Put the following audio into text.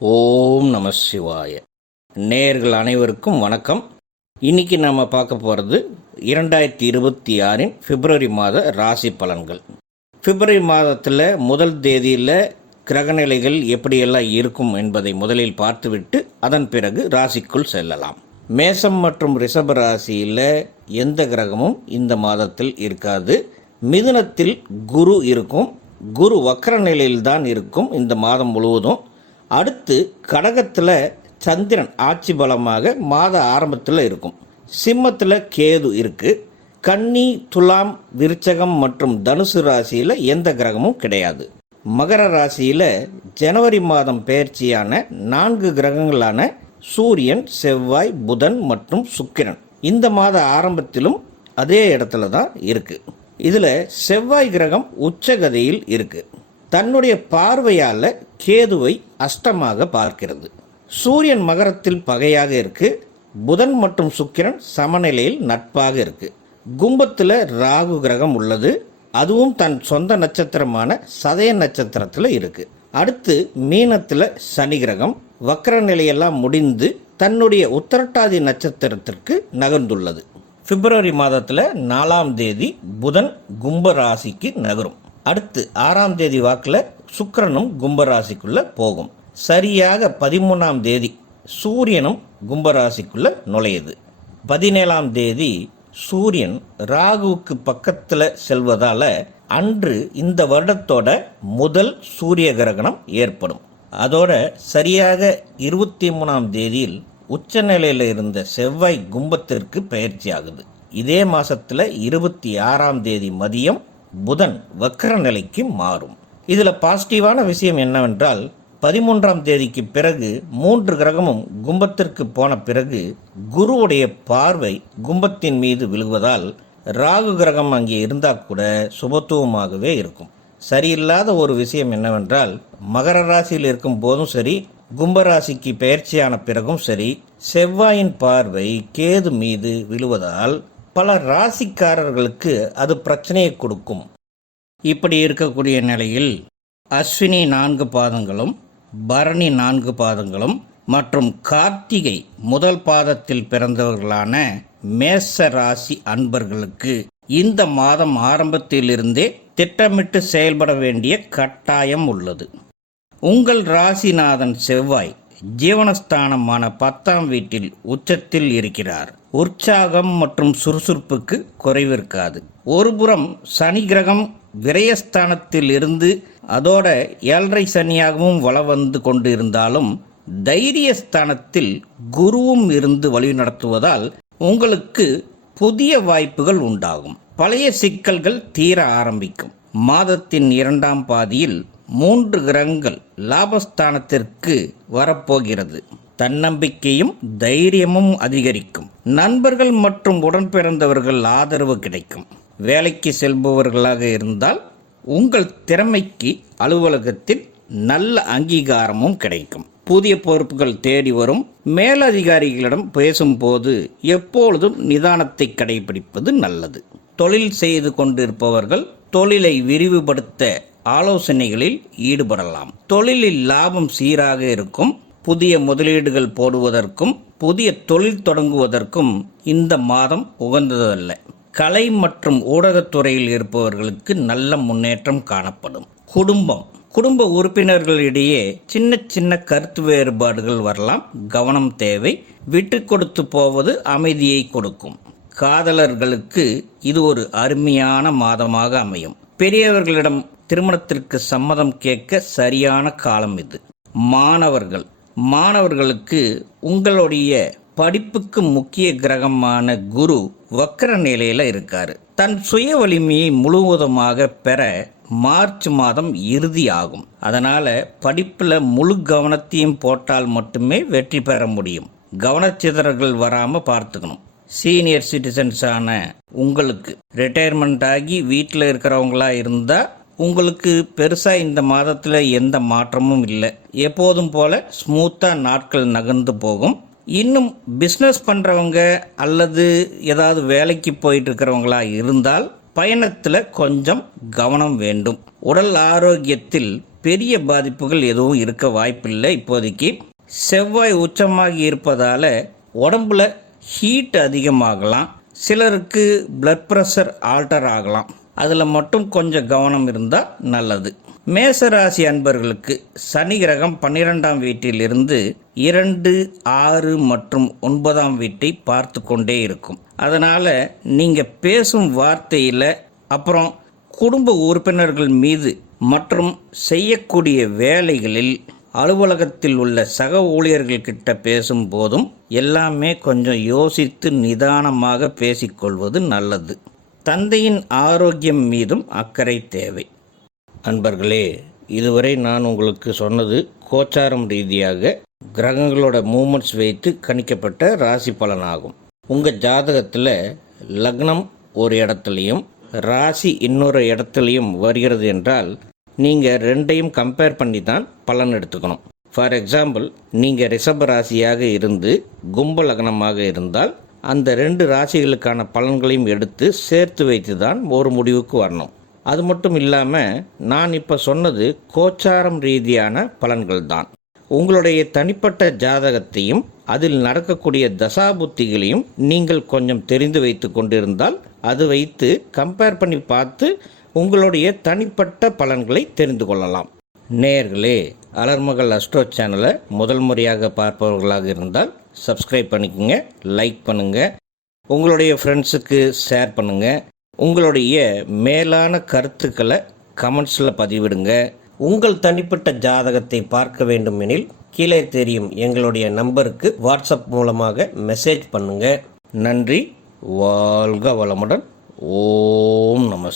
ஓம் நம சிவாய. நேயர்கள் அனைவருக்கும் வணக்கம். இன்னைக்கு நம்ம பார்க்க போகிறது இரண்டாயிரத்தி இருபத்தி ஆறின் பிப்ரவரி மாத ராசி பலன்கள். பிப்ரவரி மாதத்தில் முதல் தேதியில் கிரகநிலைகள் எப்படியெல்லாம் இருக்கும் என்பதை முதலில் பார்த்துவிட்டு அதன் பிறகு ராசிக்குள் செல்லலாம். மேசம் மற்றும் ரிஷப ராசியில் எந்த கிரகமும் இந்த மாதத்தில் இருக்காது. மிதுனத்தில் குரு இருக்கும். குரு வக்கர நிலையில்தான் இருக்கும் இந்த மாதம் முழுவதும். அடுத்து கடகத்தில் சந்திரன் ஆட்சி பலமாக மாத ஆரம்பத்தில் இருக்கும். சிம்மத்தில் கேது இருக்குது கன்னி துலாம் விருச்சகம் மற்றும் தனுசு ராசியில் எந்த கிரகமும் கிடையாது. மகர ராசியில் ஜனவரி மாதம் பெயர்ச்சியான நான்கு கிரகங்களான சூரியன் செவ்வாய் புதன் மற்றும் சுக்கிரன் இந்த மாத ஆரம்பத்திலும் அதே இடத்துல தான் இருக்குது இதில் செவ்வாய் கிரகம் உச்சகதியில் இருக்குது தன்னுடைய பார்வையால் கேதுவை அஷ்டமாக பார்க்கிறது. சூரியன் மகரத்தில் பகையாக இருக்கு. புதன் மற்றும் சுக்கிரன் சமநிலையில் நட்பாக இருக்கு. கும்பத்தில் ராகு கிரகம் உள்ளது. அதுவும் தன் சொந்த நட்சத்திரமான சதய நட்சத்திரத்தில் இருக்கு. அடுத்து மீனத்தில் சனி கிரகம். வக்கர நிலையெல்லாம் முடிந்து தன்னுடைய உத்தரட்டாதி நட்சத்திரத்திற்கு நகர்ந்துள்ளது. பிப்ரவரி மாதத்தில் நாலாம் தேதி புதன் கும்ப ராசிக்கு நகரும். அடுத்து ஆறாம் தேதி வாக்கில் சுக்கரனும் கும்பராசிக்குள்ளே போகும். சரியாக பதிமூணாம் தேதி சூரியனும் கும்பராசிக்குள்ளே நுழையுது. பதினேழாம் தேதி சூரியன் ராகுவுக்கு பக்கத்தில் செல்வதால் அன்று இந்த வருடத்தோட முதல் சூரிய கிரகணம் ஏற்படும். அதோட சரியாக இருபத்தி மூணாம் தேதியில் உச்சநிலையில் இருந்த செவ்வாய் கும்பத்திற்கு பயிற்சி ஆகுது இதே மாதத்தில் இருபத்தி ஆறாம் தேதி மதியம் புதன் வக்கர நிலைக்கு மாறும். இதில் பாசிட்டிவான விஷயம் என்னவென்றால் பதிமூன்றாம் தேதிக்கு பிறகு மூன்று கிரகமும் கும்பத்திற்கு போன பிறகு குருவுடைய பார்வை கும்பத்தின் மீது விழுவதால் ராகு கிரகம் அங்கே இருந்தால் கூட சுபத்துவமாகவே இருக்கும். சரியில்லாத ஒரு விஷயம் என்னவென்றால் மகர ராசியில் இருக்கும் போதும் சரி கும்பராசிக்கு பெயர்ச்சியான பிறகும் சரி செவ்வாயின் பார்வை கேது மீது விழுவதால் பல ராசிக்காரர்களுக்கு அது பிரச்சனையை கொடுக்கும். இப்படி இருக்கக்கூடிய நிலையில் அஸ்வினி நான்கு பாதங்களும் பரணி நான்கு பாதங்களும் மற்றும் கார்த்திகை முதல் பாதத்தில் பிறந்தவர்களான மேச ராசி அன்பர்களுக்கு இந்த மாதம் ஆரம்பத்திலிருந்தே திட்டமிட்டு செயல்பட வேண்டிய கட்டாயம் உள்ளது. உங்கள் ராசிநாதன் செவ்வாய் ஜீவனஸ்தானமான பத்தாம் வீட்டில் உச்சத்தில் இருக்கிறார். உற்சாகம் மற்றும் சுறுசுறுப்புக்கு குறைவிருக்காது ஒருபுறம் சனி கிரகம் விரயஸ்தானத்தில் இருந்து அதோட ஏழரை சனியாகவும் வள வந்து கொண்டு இருந்தாலும் தைரியஸ்தானத்தில் குருவும் இருந்து வழி நடத்துவதால் உங்களுக்கு புதிய வாய்ப்புகள் உண்டாகும். பழைய சிக்கல்கள் தீர ஆரம்பிக்கும். மாதத்தின் இரண்டாம் பாதியில் மூன்று கிரகங்கள் லாபஸ்தானத்திற்கு வரப்போகிறது. தன்னம்பிக்கையும் தைரியமும் அதிகரிக்கும். நண்பர்கள் மற்றும் உடன் பிறந்தவர்கள் ஆதரவு கிடைக்கும். வேலைக்கு செல்பவர்களாக இருந்தால் உங்கள் திறமைக்கு அலுவலகத்தில் நல்ல அங்கீகாரமும் கிடைக்கும். புதிய பொறுப்புகள் தேடி வரும். மேலதிகாரிகளிடம் பேசும்போது எப்பொழுதும் நிதானத்தை கடைபிடிப்பது நல்லது. தொழில் செய்து கொண்டிருப்பவர்கள் தொழிலை விரிவுபடுத்த ஆலோசனைகளில் ஈடுபடலாம். தொழிலில் லாபம் சீராக இருக்கும். புதிய முதலீடுகள் போடுவதற்கும் புதிய தொழில் தொடங்குவதற்கும் இந்த மாதம் உகந்ததல்ல. கலை மற்றும் ஊடகத்துறையில் இருப்பவர்களுக்கு நல்ல முன்னேற்றம் காணப்படும். குடும்பம். குடும்ப உறுப்பினர்களிடையே சின்ன சின்ன கருத்து வேறுபாடுகள் வரலாம். கவனம் தேவை. விட்டு கொடுத்து போவது அமைதியை கொடுக்கும். காதலர்களுக்கு இது ஒரு அருமையான மாதமாக அமையும். பெரியவர்களிடம் திருமணத்திற்கு சம்மதம் கேட்க சரியான காலம் இது. மாணவர்கள். மாணவர்களுக்கு உங்களுடைய படிப்புக்கு முக்கிய கிரகமான குரு வக்கர நிலையில் இருக்காரு. தன் சுய வலிமையை முழுவதுமாக பெற மார்ச் மாதம் இறுதி ஆகும். அதனால் படிப்பில் முழு கவனத்தையும் போட்டால் மட்டுமே வெற்றி பெற முடியும். கவனச்சிதறல்கள் வராமல் பார்த்துக்கணும். சீனியர் சிட்டிசன்ஸான உங்களுக்கு. ரிட்டையர்மெண்ட் ஆகி வீட்டில் இருக்கிறவங்களா இருந்தால் உங்களுக்கு பெருசாக இந்த மாதத்தில் எந்த மாற்றமும் இல்லை. எப்போதும் போல ஸ்மூத்தாக நாட்கள் நகர்ந்து போகும். இன்னும் பிஸ்னஸ் பண்ணுறவங்க அல்லது ஏதாவது வேலைக்கு போயிட்டு இருக்கிறவங்களா இருந்தால் பயணத்தில் கொஞ்சம் கவனம் வேண்டும். உடல் ஆரோக்கியத்தில் பெரிய பாதிப்புகள் எதுவும் இருக்க வாய்ப்பில்லை இப்போதைக்கு. செவ்வாய் உச்சமாகி இருப்பதால் உடம்புல ஹீட் அதிகமாகலாம். சிலருக்கு பிளட் ப்ரெஷர் ஆல்டர் ஆகலாம். அதில் மட்டும் கொஞ்சம் கவனம் இருந்தால் நல்லது. மேசராசி அன்பர்களுக்கு சனி கிரகம் பன்னிரெண்டாம் வீட்டிலிருந்து இரண்டு ஆறு மற்றும் ஒன்பதாம் வீட்டை பார்த்து கொண்டே இருக்கும். அதனால் நீங்கள் பேசும் வார்த்தையில் அப்புறம் குடும்ப உறுப்பினர்கள் மீது மற்றும் செய்யக்கூடிய வேலைகளில் அலுவலகத்தில் உள்ள சக ஊழியர்கள்கிட்ட பேசும்போதும் எல்லாமே கொஞ்சம் யோசித்து நிதானமாக பேசிக்கொள்வது நல்லது. தந்தையின் ஆரோக்கியம் மீதும் அக்கறை தேவை. அன்பர்களே இதுவரை நான் உங்களுக்கு சொன்னது கோச்சாரம் ரீதியாக கிரகங்களோட மூமெண்ட்ஸ் வைத்து கணிக்கப்பட்ட ராசி பலனாகும். உங்கள் ஜாதகத்தில் லக்னம் ஒரு இடத்துலையும் ராசி இன்னொரு இடத்துலையும் வருகிறது என்றால் நீங்கள் ரெண்டையும் கம்பேர் பண்ணி தான் பலன் எடுத்துக்கணும். ஃபார் எக்ஸாம்பிள் நீங்கள் ரிஷப ராசியாக இருந்து கும்ப லக்னமாக இருந்தால் அந்த ரெண்டு ராசிகளுக்கான பலன்களையும் எடுத்து சேர்த்து வைத்து தான் ஒரு முடிவுக்கு வரணும். அது மட்டும் இல்லாமல் நான் இப்போ சொன்னது கோச்சாரம் ரீதியான பலன்கள் தான் உங்களுடைய தனிப்பட்ட ஜாதகத்தையும் அதில் நடக்கக்கூடிய தசாபுத்திகளையும் நீங்கள் கொஞ்சம் தெரிந்து வைத்து கொண்டிருந்தால் அது வைத்து கம்பேர் பண்ணி பார்த்து உங்களுடைய தனிப்பட்ட பலன்களை தெரிந்து கொள்ளலாம். நேர்களே அலர்மகள் அஸ்ட்ரோ சேனலை முதல் முறையாக பார்ப்பவர்களாக இருந்தால் சப்ஸ்கிரைப் பண்ணிக்கோங்க லைக் பண்ணுங்கள் உங்களுடைய ஃப்ரெண்ட்ஸுக்கு ஷேர் பண்ணுங்கள் உங்களுடைய மேலான கருத்துக்களை கமெண்ட்ஸில் பதிவிடுங்க. உங்கள் தனிப்பட்ட ஜாதகத்தை பார்க்க வேண்டும் எனில் கீழே தெரியும் எங்களுடைய நம்பருக்கு வாட்ஸ்அப் மூலமாக மெசேஜ் பண்ணுங்கள் நன்றி வாழ்க வளமுடன். ஓம் நம